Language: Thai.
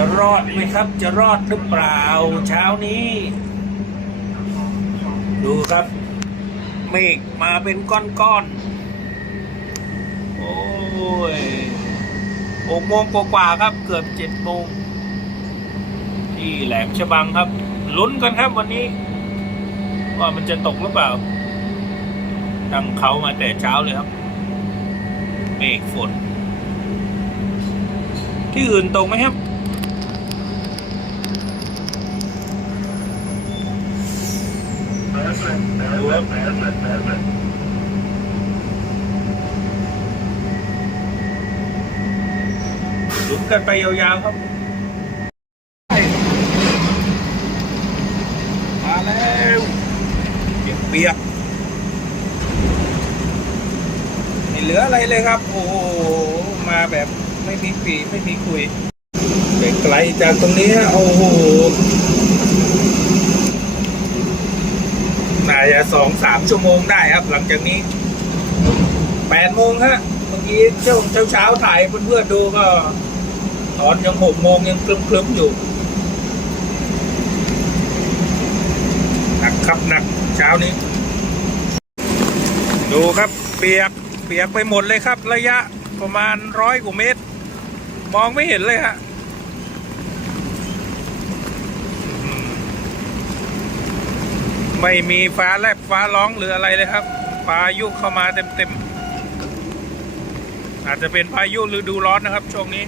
จะรอดไหมครับ จะรอดหรือเปล่า เช้านี้ ดูครับ เมฆมาเป็นก้อนๆ โอ้ยหกโมงกว่าๆครับ เกือบเจ็ดโมงที่แหลมฉบังครับ ลุ้นกันครับวันนี้ ว่ามันจะตกหรือเปล่าตั้งเขามาแต่เช้าเลยครับ เมฆฝน ที่อื่นตกไหมครับ ดูครับ ลุ้นกันไปยาวๆครับ มาแล้วเปียกๆไม่เหลืออะไรเลยครับ โอ้โห มาแบบไม่มีปีไม่มีคุยไปไกลจากตรงนี้ โอ้โหาจะสองสามชั่วโมงได้ครับ หลังจากนี้แปดโมงฮะเมื่อกี้เช้าเช้าชาๆถ่ายเพื่อนๆดูก็ ตอนยังหกโมงยังคลึ้มๆอยู่หนักครับหนักเช้านี้ ดูครับเปียกเปียกไปหมดเลยครับ ระยะประมาณร้อยกว่าเมตร มองไม่เห็นเลยฮะอืม ไม่มีฟ้าแลบฟ้าร้องหรืออะไรเลยครับพายุเข้ามาเต็มๆอาจจะเป็นพายุฤดูร้อนนะครับช่วงนี้